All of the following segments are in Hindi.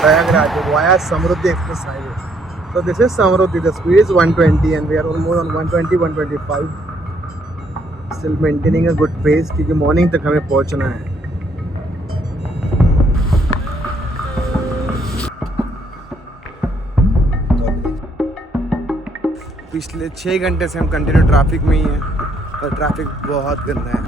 Prayagraj via Samruddhi Express Highway. So this is Samruddhi. The speed is 120 and we are almost on 120, 125. Still maintaining a good pace क्योंकि morning तक हमें पहुंचना है. पिछले 6 घंटे से हम कंटिन्यू ट्रैफिक में ही हैं और ट्रैफिक बहुत गंदा है.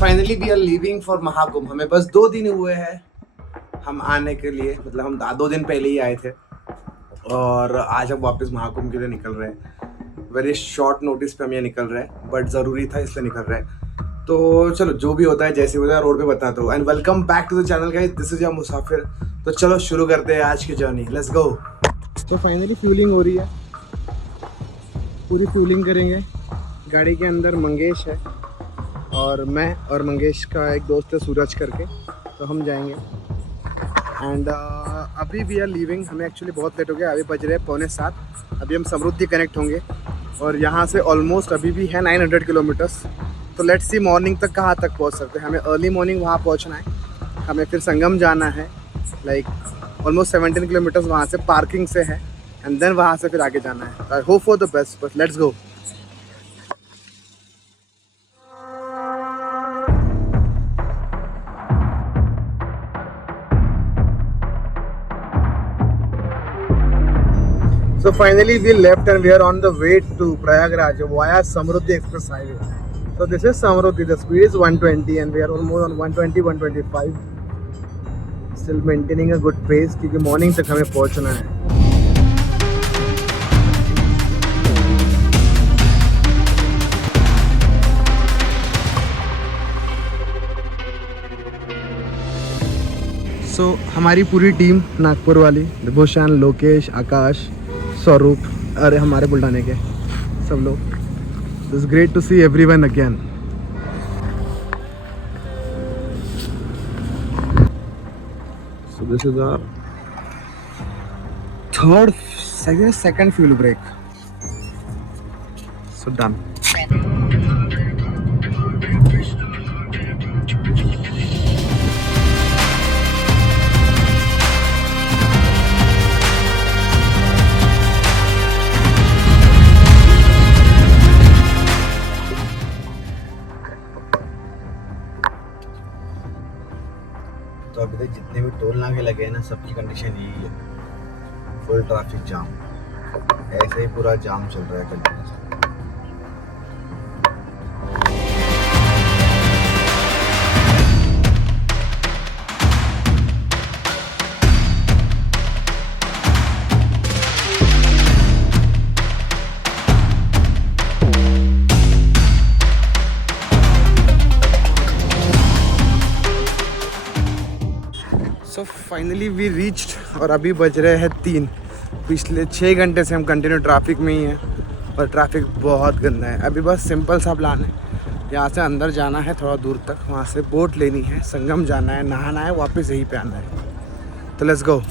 Finally we are leaving for Mahakumbh. हमें बस 2 दिन हुए हैं हम आने के लिए, मतलब हम 2 दिन पहले ही आए थे और आज हम वापस महाकुंभ के लिए निकल रहे हैं. वेरी शॉर्ट नोटिस पे हम ये निकल रहे हैं बट ज़रूरी था इसलिए निकल रहे हैं. तो चलो जो भी होता है जैसे होता है रोड पे बताता हूँ. And welcome back to the channel guys, this is your Musafir. तो चलो शुरू करते हैं आज की जर्नी. Let's go. तो फाइनली फ्यूलिंग हो रही है, पूरी फ्यूलिंग करेंगे. गाड़ी के अंदर मंगेश है और मैं और मंगेश का एक दोस्त है सूरज करके, तो हम जाएंगे. एंड अभी वी आर लीविंग. हमें एक्चुअली बहुत लेट हो गया, अभी बज रहे हैं 6:45. अभी हम समृद्धि कनेक्ट होंगे और यहाँ से ऑलमोस्ट अभी भी है 900 किलोमीटर्स. तो लेट्स सी मॉर्निंग तक कहाँ तक पहुँच सकते हैं. हमें अर्ली मॉर्निंग वहाँ पहुँचना है. हमें फिर संगम जाना है, लाइक ऑलमोस्ट 17 किलोमीटर्स वहाँ से पार्किंग से है. एंड देन वहाँ से फिर आगे जाना है. I hope for the best, but let's go. So finally we left and we are on the way to Prayagraj via Samruddhi Express Highway. So this is Samruddhi. The speed is 120 and we are almost on 120, 125. Still maintaining a good pace क्योंकि morning तक हमें पहुंचना है. So हमारी पूरी टीम नागपुर वाली, विभूषण, लोकेश, आकाश, स्वरूप, अरे हमारे बुल्ढाने के सब लोग. It's great to see everyone again. So this is our second fuel break. So done. तो अभी तक जितने भी टोल नाके लगे हैं ना, सबकी कंडीशन यही है, फुल ट्रैफिक जाम. ऐसे ही पूरा जाम चल रहा है continuous. So finally we reached और अभी बज रहे हैं 3. पिछले 6 घंटे से हम कंटिन्यू ट्रैफिक में ही हैं और ट्रैफिक बहुत गंदा है. अभी बस सिंपल सा प्लान है, यहाँ से अंदर जाना है थोड़ा दूर तक, वहाँ से बोट लेनी है, संगम जाना है, नहाना है, वापस यहीं पे आना है. तो let's go.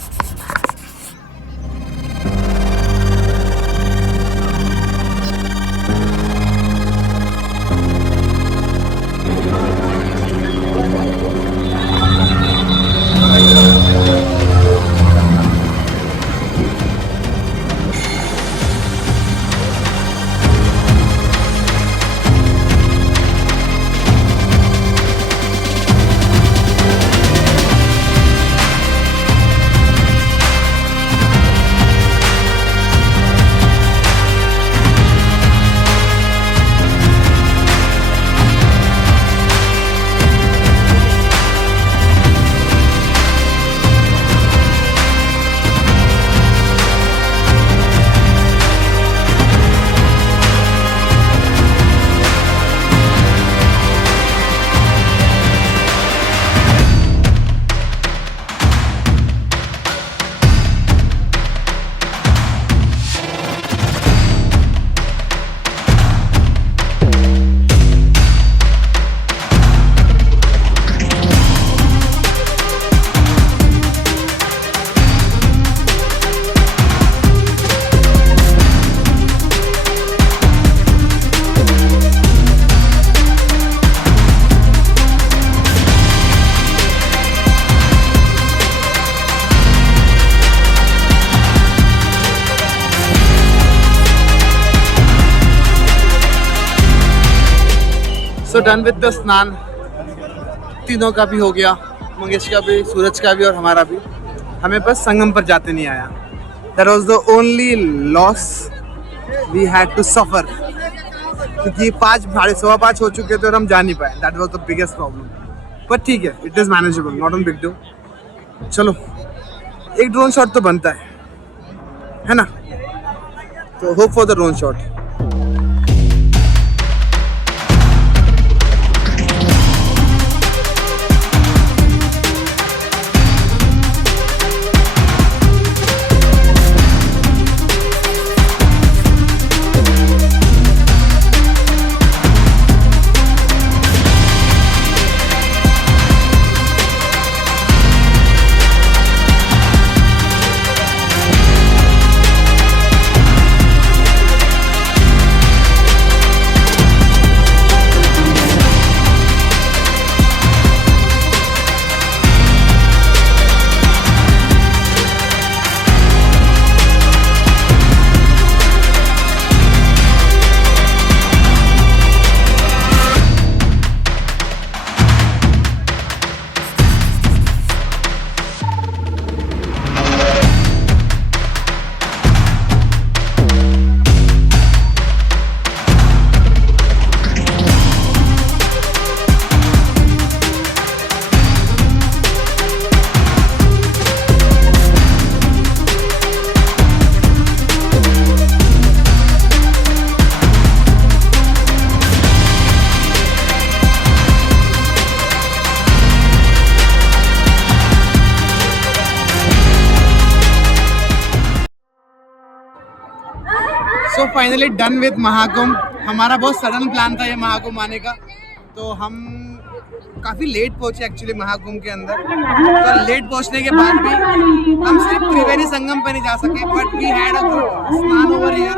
So done with the स्नान, तीनों का भी हो गया, मंगेश का भी, सूरज का भी और हमारा भी। हमें बस संगम पर जाते नहीं आया। That was the only loss we had to suffer, क्योंकि 5:30 हो चुके थे और हम जा नहीं पाए। That was the biggest problem, but ठीक है, it is manageable, not an big deal. चलो एक ड्रोन शॉट तो बनता है ना, तो hope for the drone shot. So finally done with Mahakumbh. हमारा बहुत सडन प्लान था ये महाकुंभ आने का, तो हम काफ़ी लेट पहुंचे एक्चुअली महाकुंभ के अंदर। तो लेट पहुंचने के बाद भी हम सिर्फ त्रिवेणी संगम पे नहीं जा सके, but we had a good snan over here.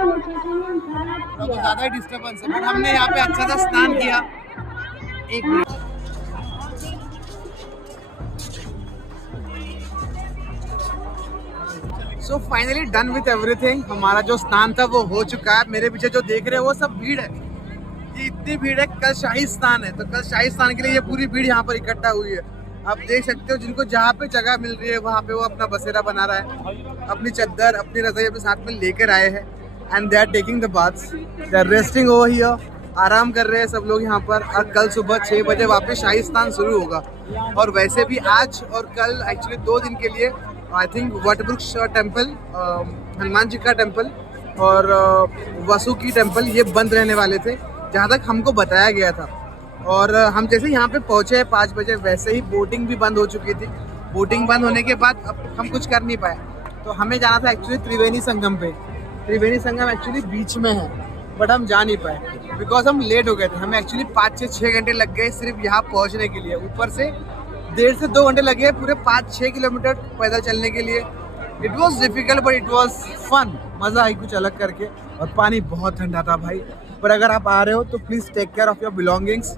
तो ज़्यादा ही डिस्टर्बेंस है, बट हमने यहाँ पे अच्छा सा स्नान किया। एक minute, so finally done with everything. हमारा जो स्नान था वो हो चुका है। मेरे पीछे जो देख रहे हैं वो सब भीड़ है, ये इतनी भीड़ है। कल शाही स्नान है, तो कल शाही स्नान के लिए ये पूरी भीड़ यहाँ पर इकट्ठा हुई है। आप देख सकते हो, जिनको जहाँ पे जगह मिल रही है वहाँ पे वो अपना बसेरा बना रहा है, अपनी चद्दर अपनी रजाई अपने साथ में लेकर आए हैं। And they are taking the baths, they are resting over here, आराम कर रहे हैं सब लोग यहाँ पर। और कल सुबह 6 बजे वापस शाही स्नान शुरू होगा। और वैसे भी आज और कल एक्चुअली 2 दिन के लिए आई थिंक वटवृक्ष टेम्पल, हनुमान जी का टेम्पल और वासुकी टेम्पल ये बंद रहने वाले थे, जहाँ तक हमको बताया गया था। और हम जैसे यहाँ पे पहुँचे 5 बजे, वैसे ही बोटिंग भी बंद हो चुकी थी। बोटिंग बंद होने के बाद अब हम कुछ कर नहीं पाए, तो हमें जाना था एक्चुअली त्रिवेणी संगम पे। त्रिवेणी संगम एक्चुअली बीच में है, बट हम जा नहीं पाए बिकॉज हम लेट हो गए थे। हमें एक्चुअली 5 से 6 घंटे लग गए सिर्फ यहाँ पहुँचने के लिए। ऊपर से 1.5 से 2 घंटे लगे पूरे 5-6 किलोमीटर पैदल चलने के लिए। It was difficult but it was fun, मज़ा आई कुछ अलग करके। और पानी बहुत ठंडा था भाई। पर अगर आप आ रहे हो तो please take care of your belongings,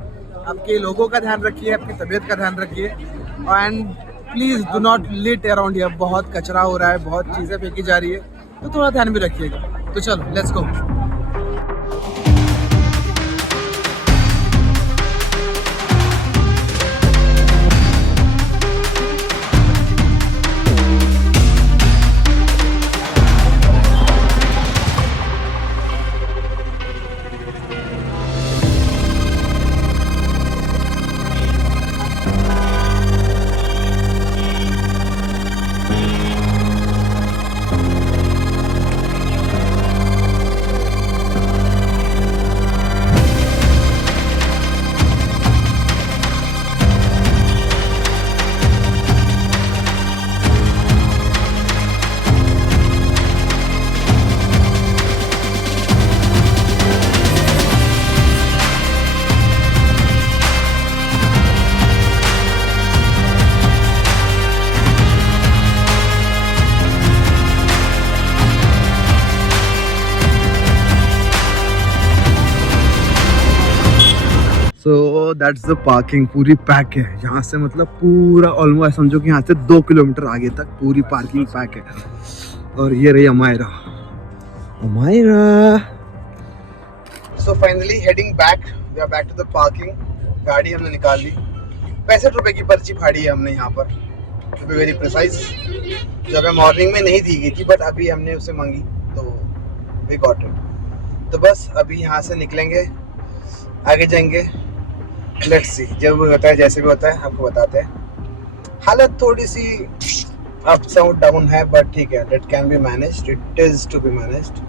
आपके लोगों का ध्यान रखिए, आपकी तबीयत का ध्यान रखिए। And please do not lit around here, बहुत कचरा हो रहा है, बहुत चीज़ें फेंकी जा रही है, तो थोड़ा ध्यान भी रखिएगा। तो चलो let's go. So that's the parking, पूरी पैक है यहाँ से, मतलब पूरा ऑलमोस्ट समझो कि यहाँ से 2 किलोमीटर आगे तक पूरी पार्किंग पैक है। और ये रही Amayra. So finally heading back, we are back to the parking. गाड़ी हमने निकाल ली। 65 रुपए की पर्ची फाड़ी है हमने यहाँ पर, टू बी वेरी प्रिसाइज। जो हमें मॉर्निंग में नहीं दी गई थी, बट अभी हमने उसे मांगी तो वी गॉट इट। तो बस अभी यहाँ से निकलेंगे, आगे जाएंगे। लेट्स सी, जब भी होता है जैसे भी होता है आपको बताते हैं। हालत थोड़ी सी अप्स और डाउन है, बट ठीक है, it can be managed, it is to be managed.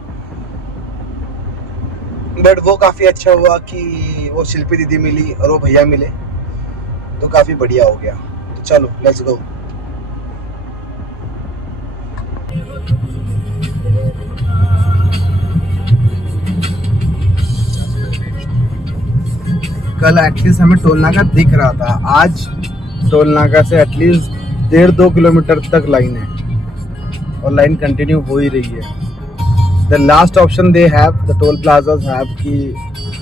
But वो काफ़ी अच्छा हुआ कि वो शिल्पी दीदी मिली और वो भैया मिले, तो काफ़ी बढ़िया हो गया। तो चलो लेट्स गो। कल एटलीस्ट हमें टोल नाका दिख रहा था, आज टोल नाका से एटलीस्ट 1.5-2 किलोमीटर तक लाइन है और लाइन कंटिन्यू हो ही रही है। The last option they have, the toll plazas have, कि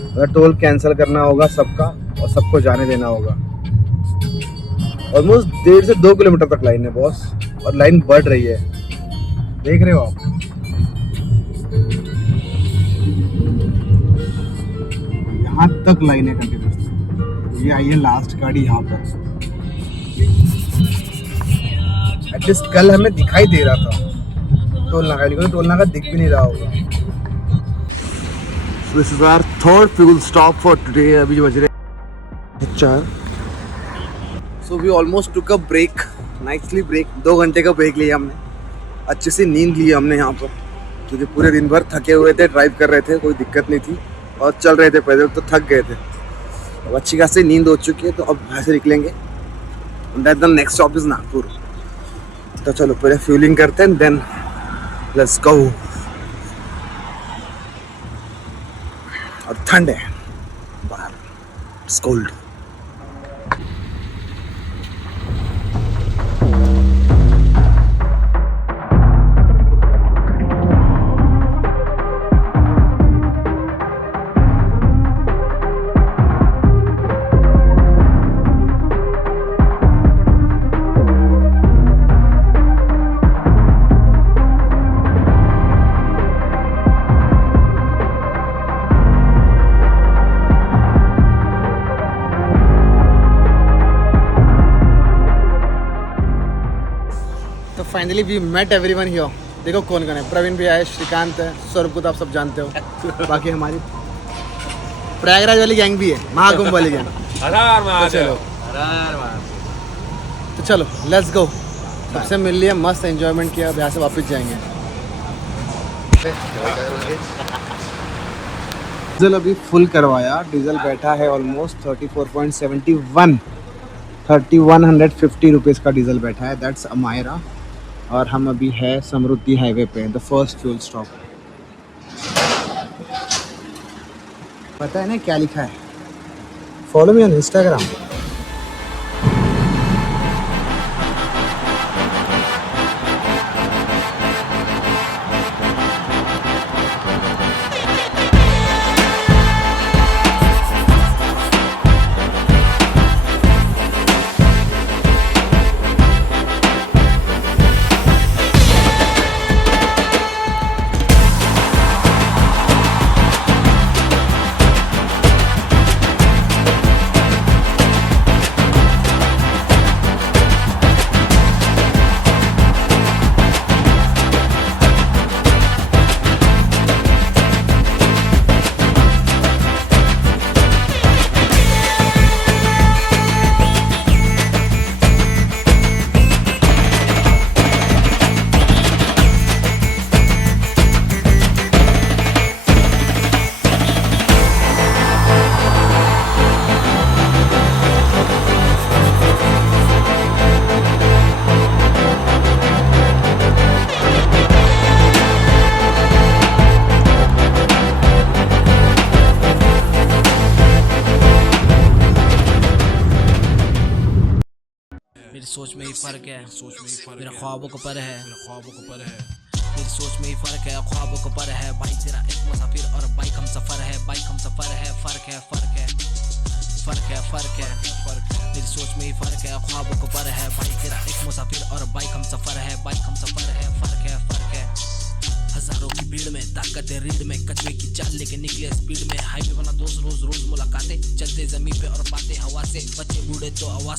अगर टोल कैंसिल करना होगा सबका और सबको जाने देना होगा। ऑलमोस्ट 1.5 से 2 किलोमीटर तक लाइन है बॉस, और लाइन बढ़ रही है, देख रहे हो आप। यहाँ तक लाइन है कंटिन्यूसली। ये आई है लास्ट गाड़ी यहाँ पर। एटलीस्ट कल हमें दिखाई दे रहा था टोल नाका, लेकिन टोल नाका दिख भी नहीं रहा होगा। This is our third fuel stop for today. अभी जो बज रहे 4। So we almost took a break, nicely break. 2 घंटे का ब्रेक लिया हमने, अच्छी सी नींद ली हमने यहाँ पर, क्योंकि पूरे दिन भर थके हुए थे, ड्राइव कर रहे थे, कोई दिक्कत नहीं थी और चल रहे थे पैदल, तो थक गए थे। अब अच्छी खासी नींद हो चुकी है, तो अब यहाँ से निकलेंगे। The next stop is Nagpur. तो चलो पहले फ्यूलिंग करते हैं, देन लेट्स गो। और ठंड है बाहर, it's cold. Finally we met everyone here. देखो कौन कौन है, प्रवीण भैया है, श्रीकांत है, सौरभ को तो आप सब जानते हो। बाकी हमारी प्रयागराज वाली गैंग भी है, महाकुंभ वाली गैंग। तो चलो लेट्स गो। सबसे मिल लिया, मस्त एंजॉयमेंट किया, अब यहाँ से वापस जाएंगे। डीजल अभी फुल करवाया, डीजल बैठा है ऑलमोस्ट 34.71, 3150 रुपीज़ का डीजल बैठा है। दैट्स अमायरा। और हम अभी है समृद्धि हाईवे पे, द फर्स्ट फ्यूल स्टॉप। पता है ना क्या लिखा है? Follow me on Instagram. मेरी सोच में ही फ़र्क है, मेरे ख्वाबों को पर है, मेरी सोच में ही फ़र्क है, ख्वाबों को पर है। बाइक तेरा एक मुसाफिर और बाइक हम सफ़र है, बाइक हम सफ़र है। फ़र्क है, फ़र्क है, फ़र्क है, फ़र्क है, मेरी सोच में ही फ़र्क है, ख्वाबों को पर है। बाइक तेरा एक मुसाफिर और बाइक हम सफ़र है, बाइक हम सफ़र है। फ़र्क है, फ़र्क है, हज़ारों की भीड़ में ताकत है रीढ़ में, कचरे की चाल लेके निकले स्पीड में। हाईवे बना दोस्त रोज़ रोज़ मुलाकात दिखाते, चलते जमीन पे और बातें हवा से, बच्चे बूढ़े तो आवाज